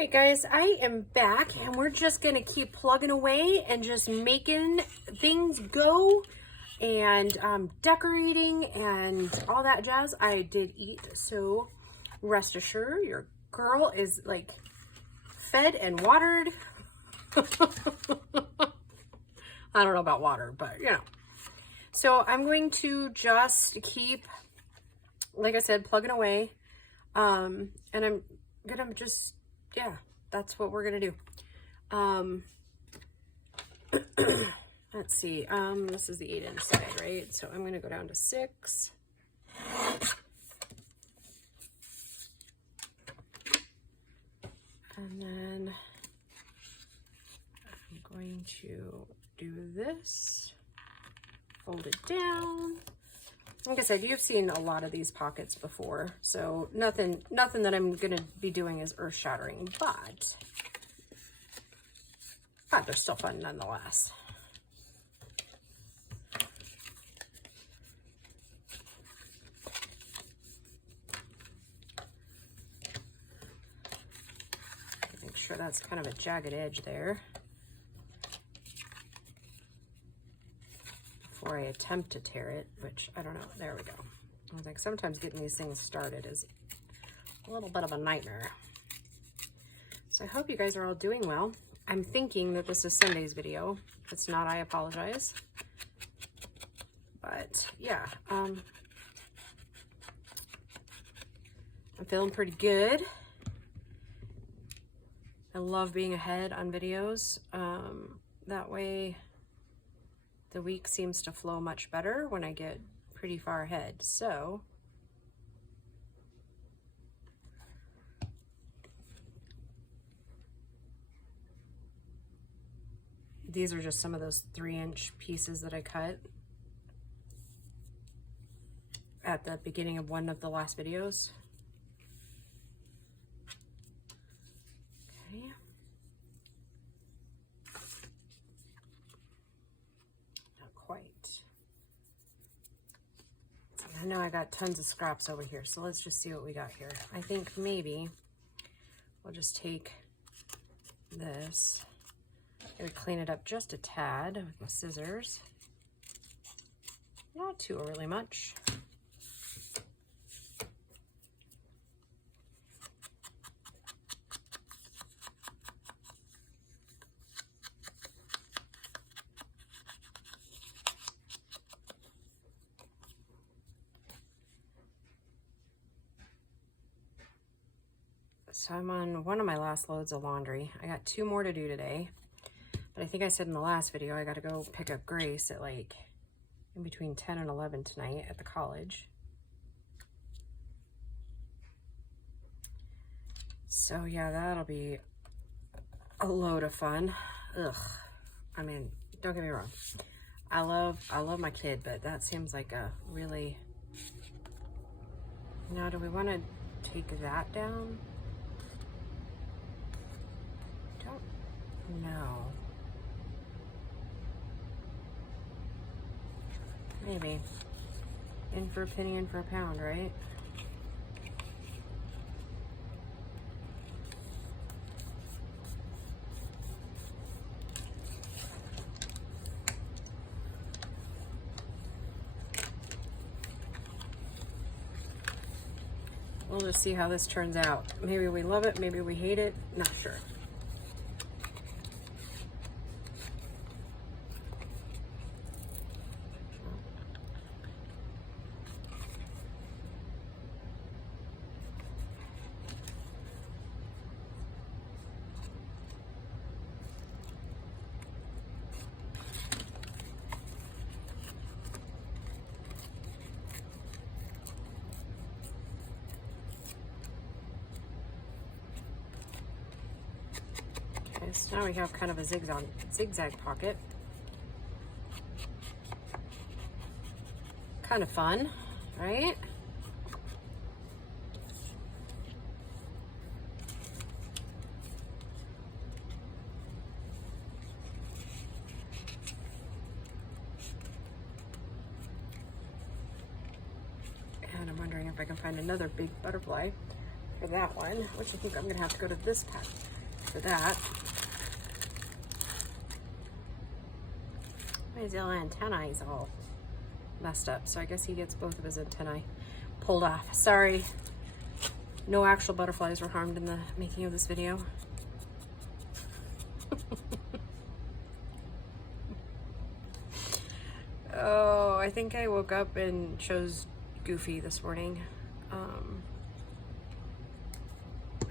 right, guys, I am back and we're just gonna keep plugging away and just making things go and decorating and all that jazz. I did eat, so rest assured your girl is like fed and watered. I don't know about water, but you know. So I'm going to just keep, like I said, plugging away. And I'm gonna just, yeah, that's what we're gonna do. Let's see, this is the 8-inch side, right? So I'm gonna go down to 6. And then I'm going to do this, fold it down. Like I said, you've seen a lot of these pockets before, so nothing that I'm gonna be doing is earth-shattering, but they're still fun nonetheless. Make sure that's kind of a jagged edge there before I attempt to tear it, which I don't know. There we go. I was like, sometimes getting these things started is a little bit of a nightmare. So I hope you guys are all doing well. I'm thinking that this is Sunday's video. If it's not, I apologize. But yeah, I'm feeling pretty good. I love being ahead on videos. That way the week seems to flow much better when I get pretty far ahead. So these are just some of those 3-inch pieces that I cut at the beginning of one of the last videos. Okay. Not quite. I know I got tons of scraps over here, so let's just see what we got here. I think maybe we'll just take this. I'm gonna clean it up just a tad with my scissors. Not too overly much. So I'm on one of my last loads of laundry. I got 2 more to do today. But I think I said in the last video, I got to go pick up Grace at like in between 10 and 11 tonight at the college. So yeah, that'll be a load of fun. Ugh. I mean, don't get me wrong. I love my kid, but that seems like a really... Now, do we want to take that down? Don't know. Maybe. In for a penny, in for a pound, right? We'll just see how this turns out. Maybe we love it, maybe we hate it, not sure. So now we have kind of a zigzag pocket. Kind of fun, right? And I'm wondering if I can find another big butterfly. for that one, which I think I'm gonna have to go to this pack for that. His little antennae is all messed up, so I guess he gets both of his antennae pulled off. Sorry, no actual butterflies were harmed in the making of this video. Oh, I think I woke up and chose Goofy this morning.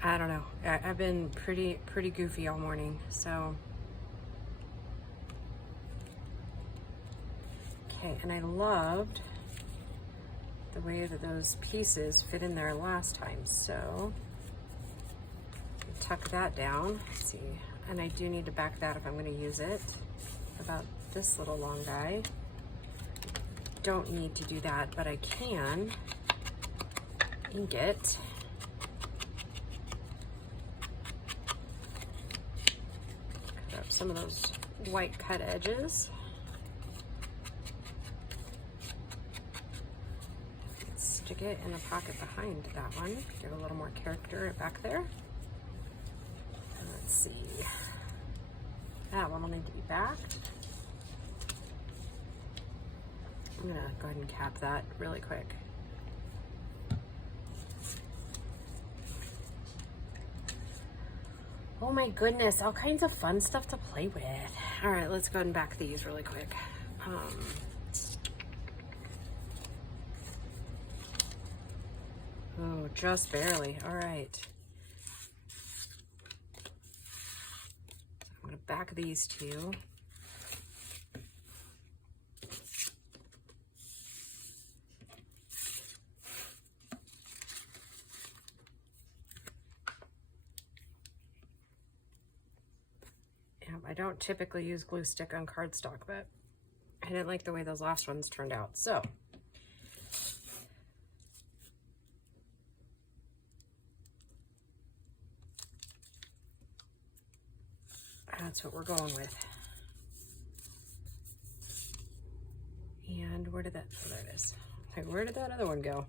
I don't know. I've been pretty goofy all morning, so. Okay, and I loved the way that those pieces fit in there last time, so tuck that down. Let's see, and I do need to back that if I'm going to use it. About this little long guy. Don't need to do that, but I can ink it. Cut up some of those white cut edges. Stick it in the pocket behind that one. Give a little more character back there. And let's see. That one will need to be backed. I'm gonna go ahead and cap that really quick. Oh my goodness, all kinds of fun stuff to play with. All right, let's go ahead and back these really quick. Oh, just barely. All right. I'm gonna back these two. I don't typically use glue stick on cardstock, but I didn't like the way those last ones turned out. So that's what we're going with. And where did that, oh, there it is. Okay, where did that other one go?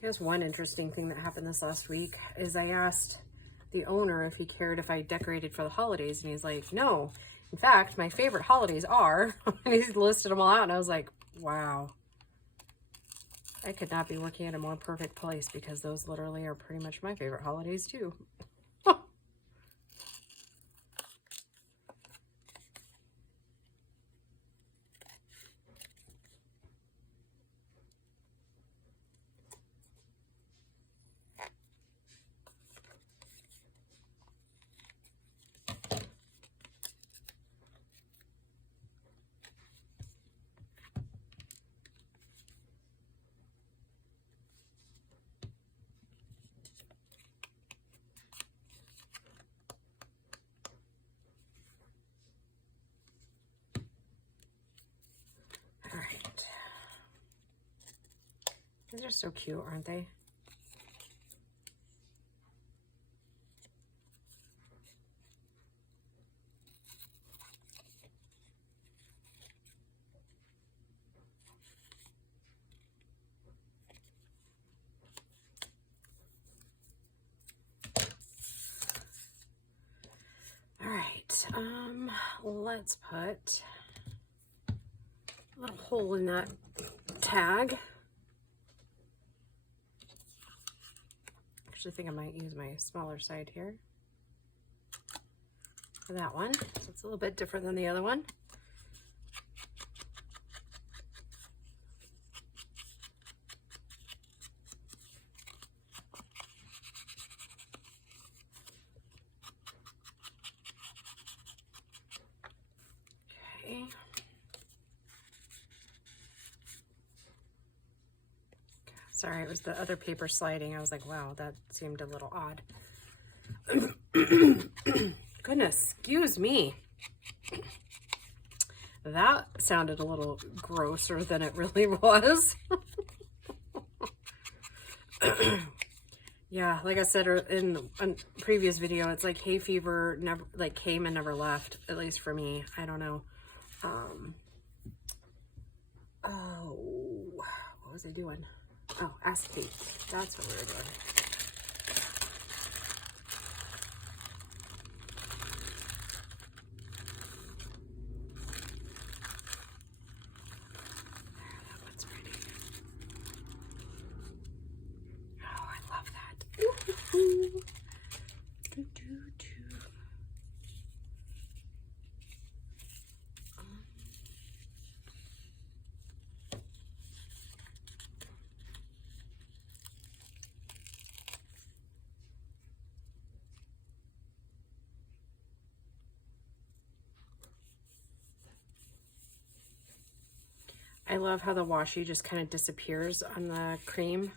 Here's one interesting thing that happened this last week is I asked the owner if he cared if I decorated for the holidays, and he's like, no. In fact, my favorite holidays are, and he's listed them all out, and I was like, wow. I could not be working at a more perfect place because those literally are pretty much my favorite holidays too. These are so cute, aren't they? All right, let's put a little hole in that tag. I think I might use my smaller side here for that one. So it's a little bit different than the other one. Okay. Sorry, it was the other paper sliding. I was like, wow, that seemed a little odd. Goodness, excuse me. That sounded a little grosser than it really was. Yeah, like I said in a previous video, it's like hay fever never like came and never left, at least for me. I don't know. Oh, what was I doing? Oh, acetate. That's what we were doing. That one's ready. Oh, I love that. Ooh. Do, do, do. I love how the washi just kind of disappears on the cream.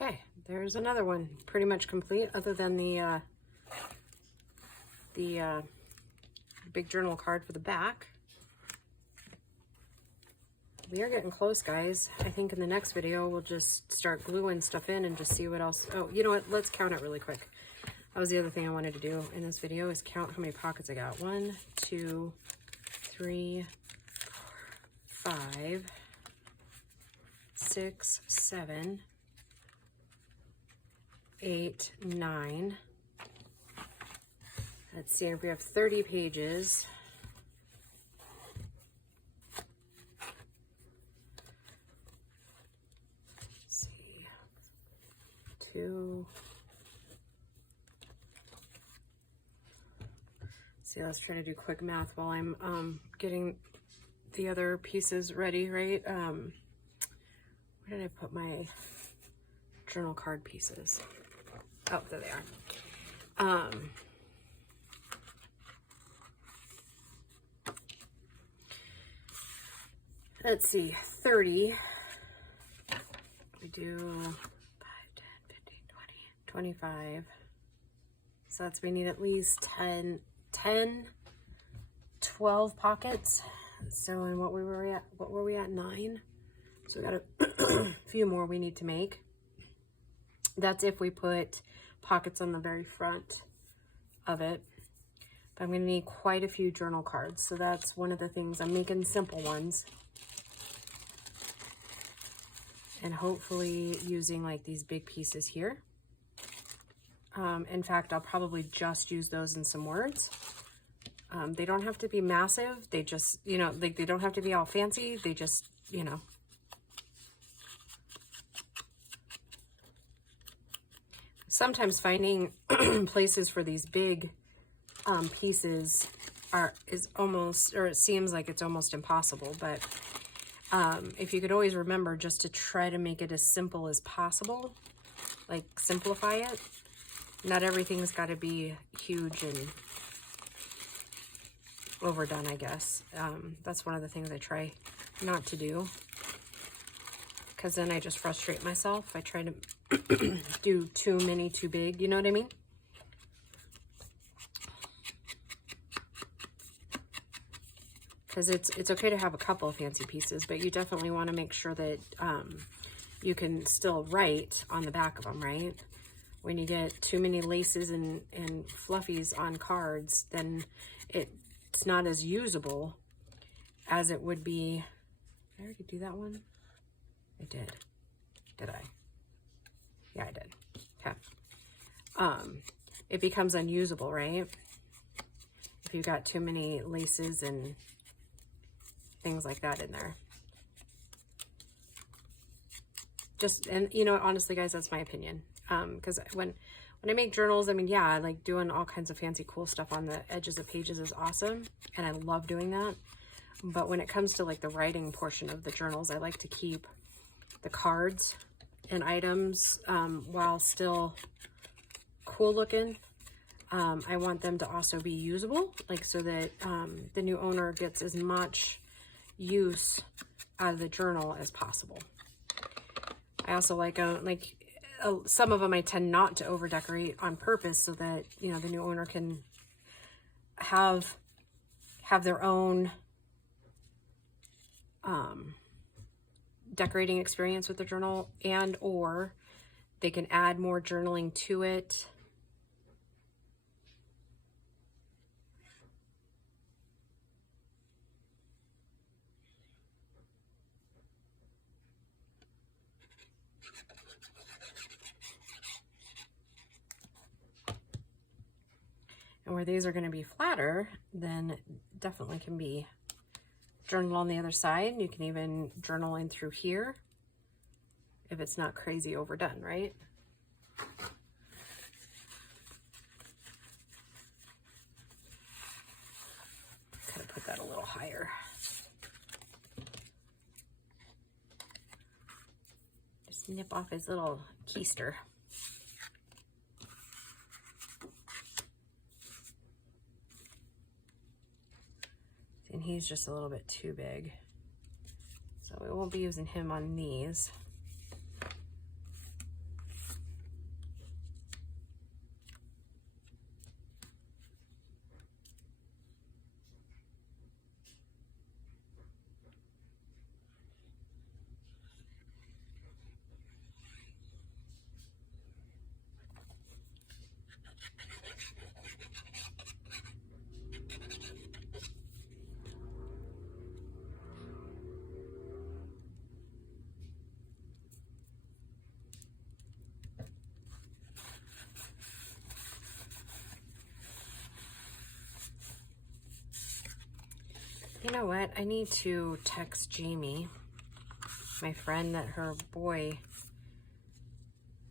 Okay, there's another one, pretty much complete, other than the big journal card for the back. We are getting close, guys. I think in the next video, we'll just start gluing stuff in and just see what else. Oh, you know what? Let's count it really quick. That was the other thing I wanted to do in this video, is count how many pockets I got. 1, 2, 3, 4, 5, 6, 7, 8, 9. Let's see if we have 30 pages. Let's see. 2. See, let's try to do quick math while I'm getting the other pieces ready, right? Where did I put my journal card pieces? Oh, there they are. Let's see, 30. We do 5, 10, 15, 20, 25. So that's, we need at least 10, 12 pockets. So, and what were we at? 9. So we got a few more we need to make. That's if we put pockets on the very front of it. But I'm going to need quite a few journal cards. So that's one of the things. I'm making simple ones. And hopefully using like these big pieces here. In fact, I'll probably just use those in some words. They don't have to be massive. They just, you know, like they don't have to be all fancy. They just, you know. Sometimes finding places for these big pieces is almost, or it seems like it's almost impossible. But if you could always remember just to try to make it as simple as possible, like simplify it. Not everything's got to be huge and overdone, I guess. That's one of the things I try not to do, because then I just frustrate myself. I try to do too many, too big, you know what I mean? Because it's okay to have a couple of fancy pieces, but you definitely want to make sure that you can still write on the back of them, right? When you get too many laces and fluffies on cards, then it's not as usable as it would be. Did I already do that one? I did. Did I? Yeah, I did. Okay. It becomes unusable, right? If you've got too many laces and things like that in there. Just, and you know, honestly, guys, that's my opinion. Because when I make journals, I mean, yeah, I like doing all kinds of fancy cool stuff on the edges of pages is awesome, and I love doing that. But when it comes to like the writing portion of the journals, I like to keep the cards and items while still cool looking. I want them to also be usable, like so that the new owner gets as much use out of the journal as possible. I also like some of them I tend not to over decorate on purpose so that, you know, the new owner can have their own decorating experience with the journal, and or they can add more journaling to it. And where these are going to be flatter, then definitely can be journal on the other side. You can even journal in through here if it's not crazy overdone, right? Kind of put that a little higher. Just nip off his little keister. And he's just a little bit too big, so we won't be using him on these. You know what? I need to text Jamie, my friend, that her boy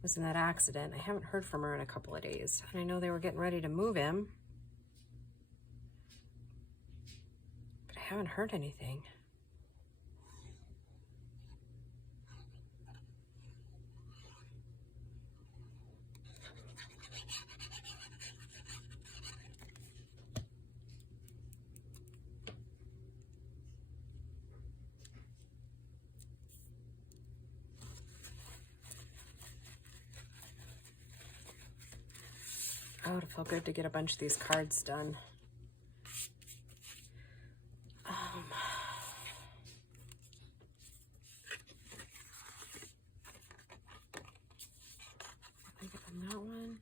was in that accident. I haven't heard from her in a couple of days. And I know they were getting ready to move him, but I haven't heard anything. Oh, it'll feel good to get a bunch of these cards done. On that one.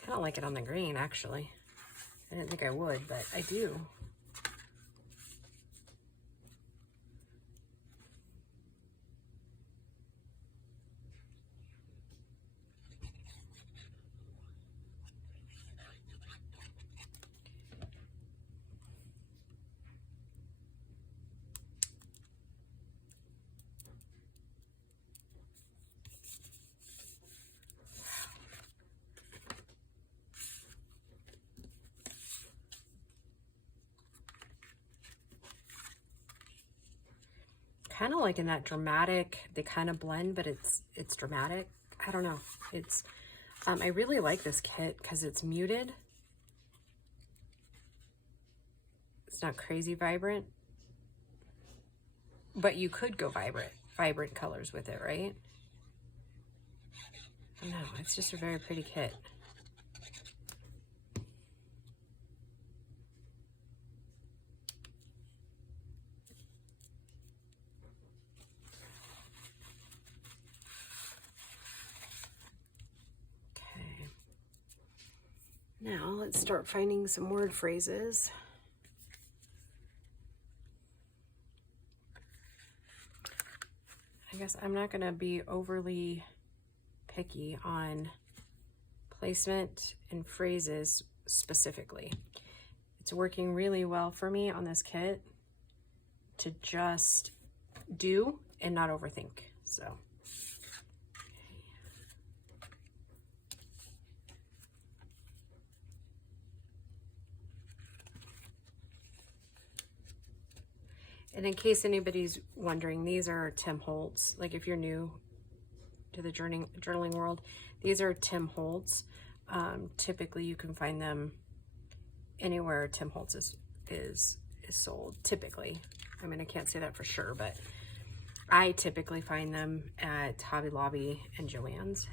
Kind of like it on the green, actually. I didn't think I would, but I do. Kind of like in that dramatic, they kind of blend, but it's dramatic. I don't know. It's I really like this kit because it's muted. It's not crazy vibrant, but you could go vibrant colors with it, right? I don't know. It's just a very pretty kit. Now let's start finding some word phrases. I guess I'm not going to be overly picky on placement and phrases specifically. It's working really well for me on this kit to just do and not overthink. So. And in case anybody's wondering, these are Tim Holtz. Like if you're new to the journaling world, these are Tim Holtz. Typically you can find them anywhere Tim Holtz is sold, typically. I mean, I can't say that for sure, but I typically find them at Hobby Lobby and Joann's.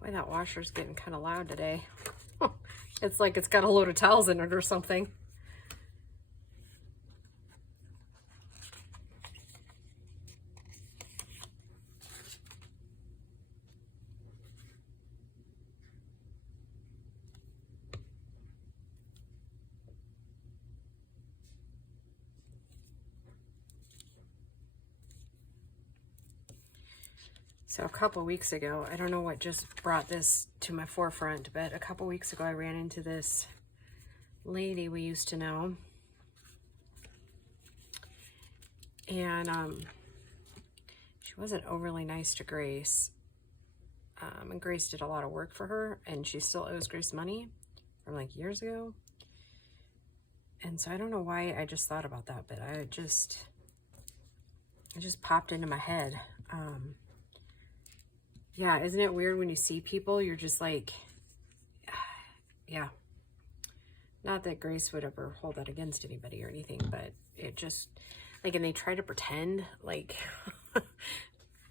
Boy, that washer's getting kind of loud today. It's like it's got a load of towels in it or something. So a couple weeks ago, I don't know what just brought this to my forefront, but a couple weeks ago I ran into this lady we used to know. And she wasn't overly nice to Grace. And Grace did a lot of work for her, and she still owes Grace money from like years ago. And so I don't know why I just thought about that, but it just popped into my head. Yeah, isn't it weird when you see people, you're just like, yeah. Not that Grace would ever hold that against anybody or anything, but it just, like, and they try to pretend, like,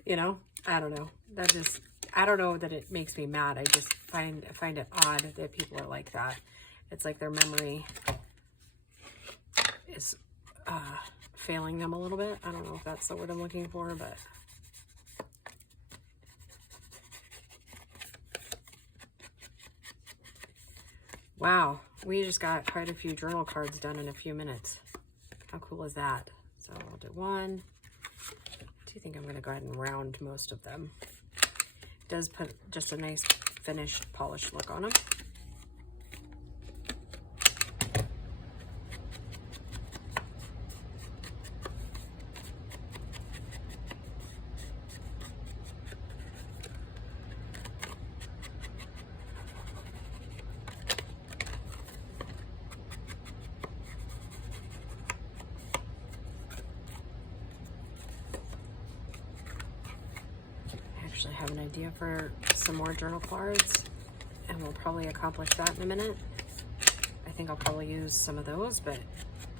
you know, I don't know. That just, I don't know that it makes me mad. I just find it odd that people are like that. It's like their memory is failing them a little bit. I don't know if that's the word I'm looking for, but... Wow, we just got quite a few journal cards done in a few minutes. How cool is that? So I'll do one. I do think I'm going to go ahead and round most of them. It does put just a nice finished, polished look on them. I have an idea for some more journal cards, and we'll probably accomplish that in a minute. I think I'll probably use some of those, but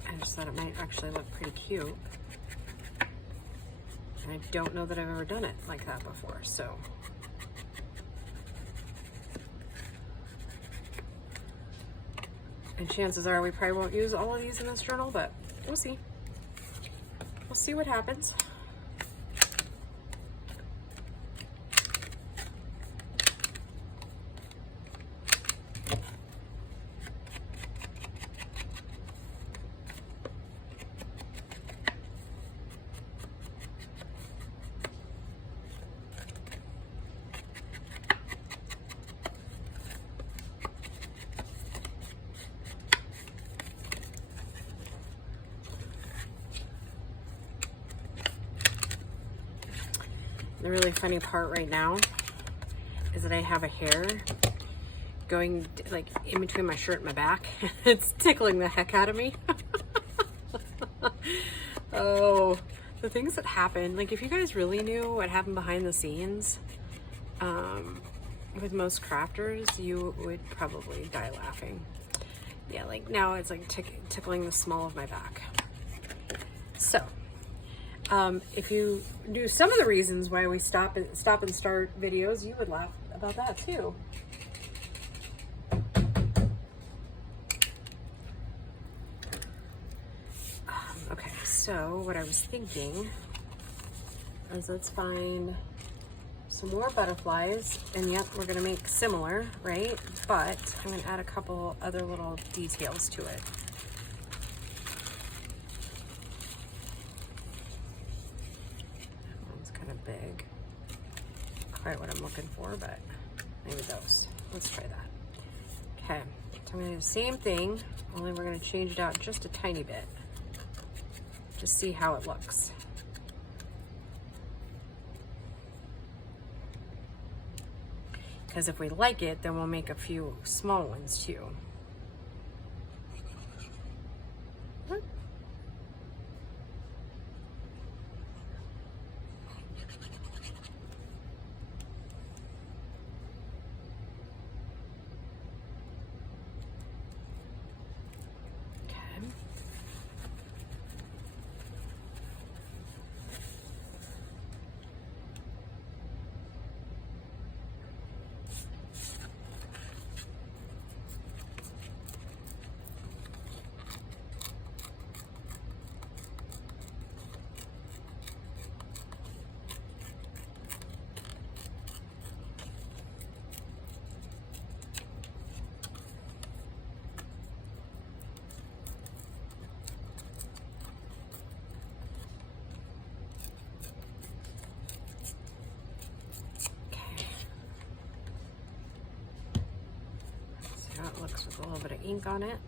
I just thought it might actually look pretty cute. And I don't know that I've ever done it like that before, so. And chances are we probably won't use all of these in this journal, but we'll see. We'll see what happens. The really funny part right now is that I have a hair going like in between my shirt and my back. It's tickling the heck out of me. Oh, the things that happen. Like if you guys really knew what happened behind the scenes with most crafters, you would probably die laughing. Yeah, like now it's like tickling the small of my back. So, if you knew some of the reasons why we stop and start videos, you would laugh about that too. Okay, so what I was thinking is let's find some more butterflies, and yep, we're gonna make similar, right? But I'm gonna add a couple other little details to it. Big, quite what I'm looking for, but maybe those. Let's try that. Okay, so I'm gonna do the same thing, only we're gonna change it out just a tiny bit. Just see how it looks. Because if we like it, then we'll make a few small ones too. looks with a little bit of ink on it.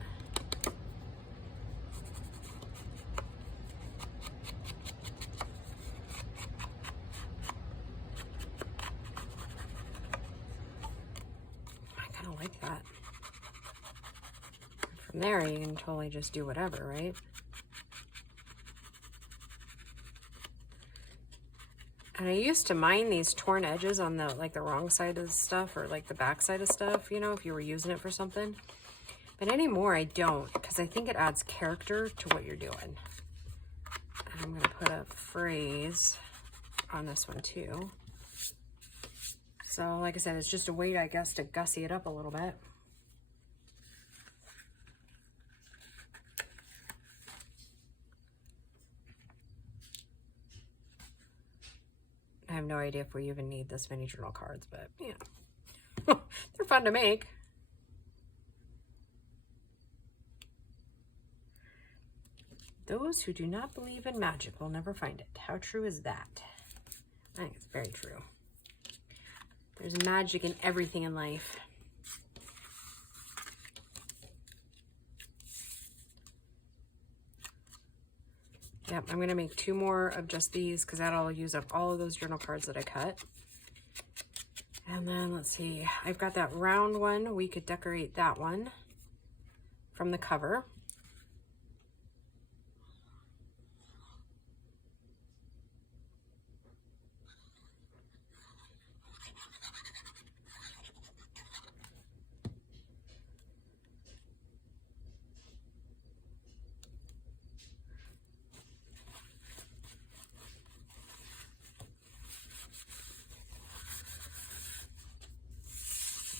I kind of like that. From there, you can totally just do whatever, right? And I used to mind these torn edges on the, like the wrong side of the stuff or like the back side of stuff, you know, if you were using it for something. But anymore, I don't, because I think it adds character to what you're doing. And I'm going to put a phrase on this one too. So like I said, it's just a way, I guess, to gussy it up a little bit. I have no idea if we even need this many journal cards, but yeah, they're fun to make. Those who do not believe in magic will never find it. How true is that? I think it's very true. There's magic in everything in life. Yep, I'm going to make 2 more of just these because that'll use up all of those journal cards that I cut. And then let's see, I've got that round one. We could decorate that one from the cover.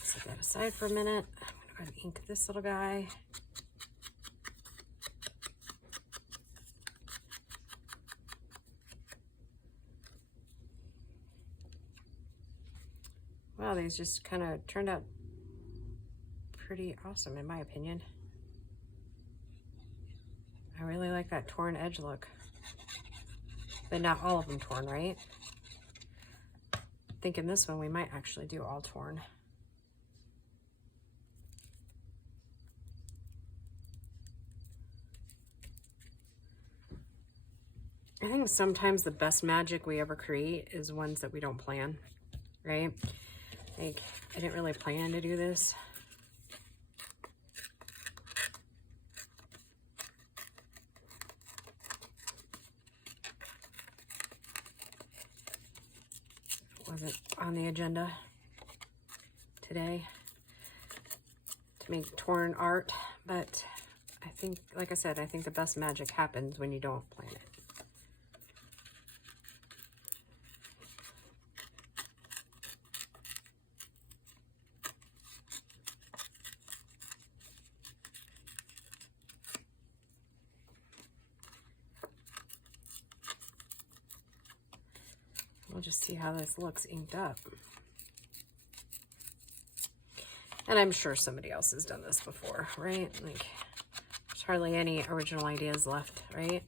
Set that aside for a minute. I'm going to go ahead and ink this little guy. Wow, these just kind of turned out pretty awesome in my opinion. I really like that torn edge look. But not all of them torn, right? I think in this one we might actually do all torn. I think sometimes the best magic we ever create is ones that we don't plan, right? Like, I didn't really plan to do this. It wasn't on the agenda today to make torn art, but I think, like I said, I think the best magic happens when you don't plan it. We'll just see how this looks inked up. And I'm sure somebody else has done this before, right? Like, there's hardly any original ideas left, right?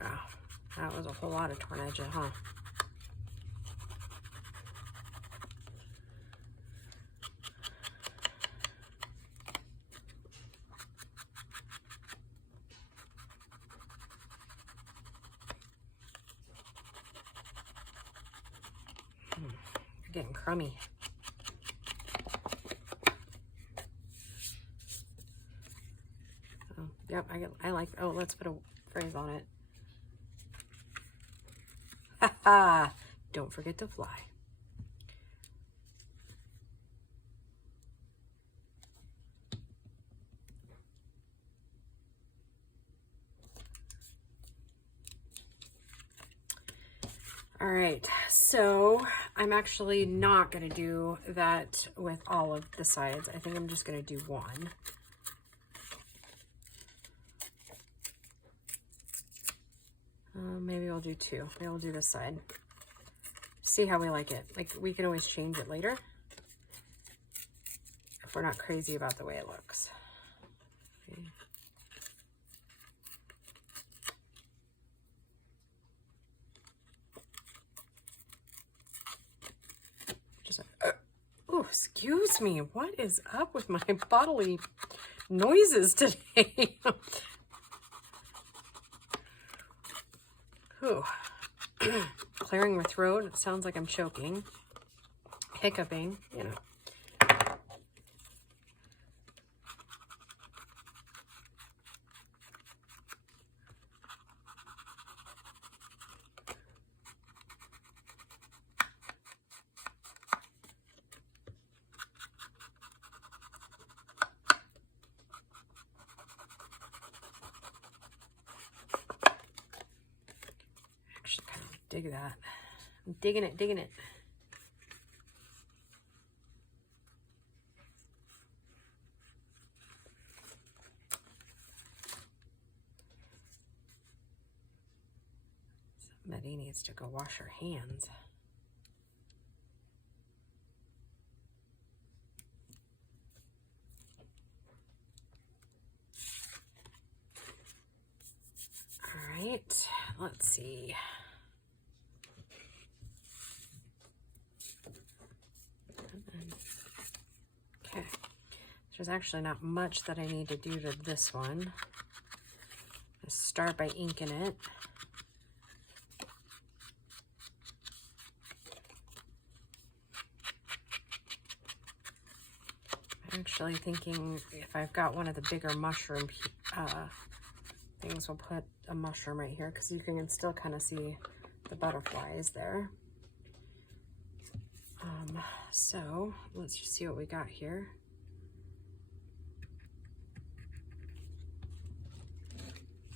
Wow, that was a whole lot of torn edges, huh? Getting crummy. Oh, yep, I like, oh, let's put a phrase on it. Ha ha! Don't forget to fly. All right, so I'm actually not going to do that with all of the sides. I think I'm just going to do one. Maybe we'll do 2. Maybe we'll do this side. See how we like it. Like, we can always change it later if we're not crazy about the way it looks. Okay. Just oh, excuse me. What is up with my bodily noises today? Whew. Clearing my throat. It sounds like I'm choking. Hiccuping, you know. Actually, kind of dig that. I'm digging it, digging it. Somebody needs to go wash her hands. All right, let's see. Okay, there's actually not much that I need to do to this one. I start by inking it. I'm actually thinking if I've got one of the bigger mushroom things, we'll put a mushroom right here because you can still kind of see the butterflies there. So let's just see what we got here.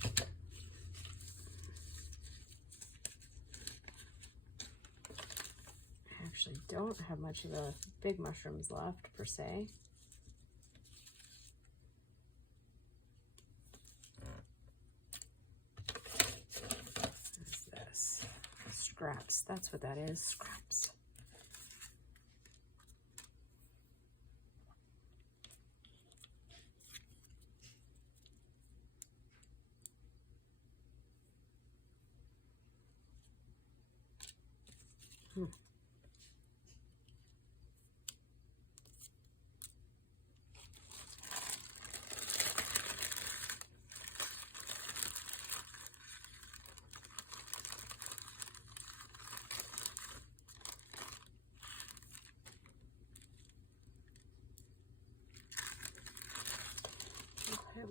I actually don't have much of the big mushrooms left per se. What's this? Scraps. That's what that is. Scraps.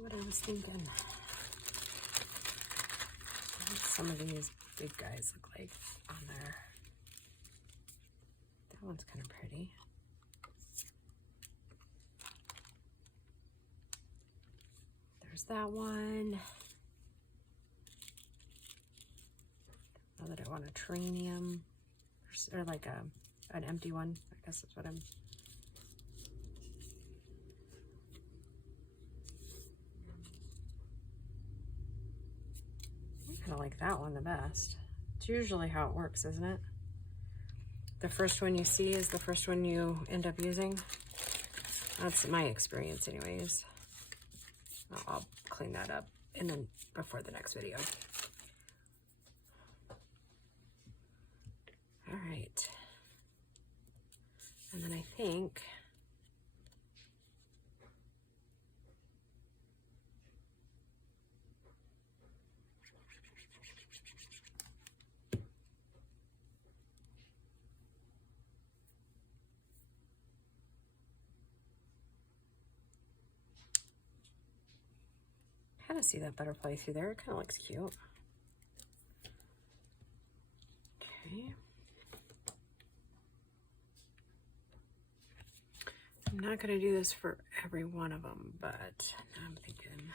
What I was thinking. What some of these big guys look like on there. That one's kind of pretty. There's that one. Now that I want a terrarium, or like an empty one, I guess that's what I'm. I kind of like that one the best. It's usually how it works, isn't it? The first one you see is the first one you end up using. That's my experience anyways. I'll clean that up and then before the next video. All right. And then I think kind of see that butterfly through there. It kind of looks cute. Okay. I'm not going to do this for every one of them, but I'm thinking.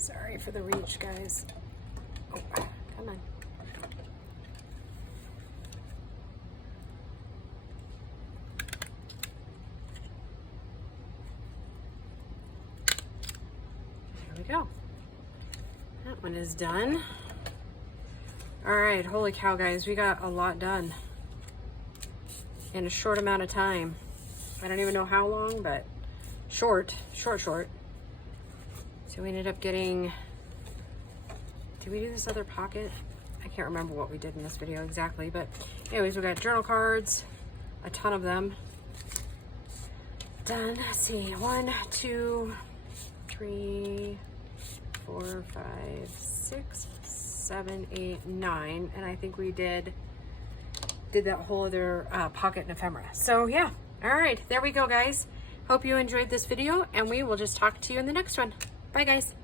Sorry for the reach, guys. Oh, come on. There we go. That one is done. All right, holy cow, guys, we got a lot done in a short amount of time. I don't even know how long, but short. So we ended up getting, did we do this other pocket? I can't remember what we did in this video exactly, but anyways, we got journal cards, a ton of them done. Let's see, 1, 2, 3, 4, 5, 6, 7, 8, 9, and I think we did that whole other pocket and ephemera. So yeah, all right, there we go, guys. Hope you enjoyed this video, and we will just talk to you in the next one. Bye, guys.